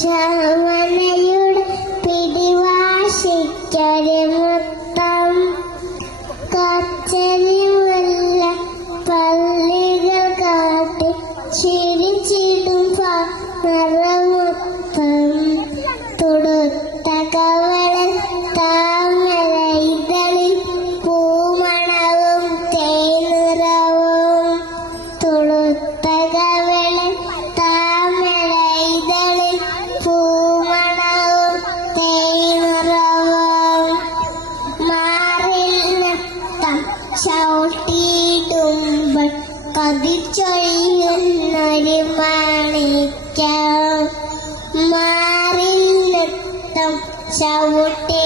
ചമനയുടെ പിടിവാശിക്കൊരു മുത്തം കച്ചരിമുല്ല പല്ലുകൾ കാട്ടി ചിരിച്ചിടും നിറമുത്തം തുടുത്ത കവളൻ താമര ഇതളിൽ പൂമണവും തേനിറവും തുടുത്ത കവളൻ താമര ഇതളിൽ പൂമണവും തേനിറവും മാറിൽ നൃത്തം ചവിട്ടിയിടുമ്പോൾ കതിച്ചൊഴിയുന്നൊരു മാണിക്യം മാറിൽ നൃത്തം ചവിട്ടി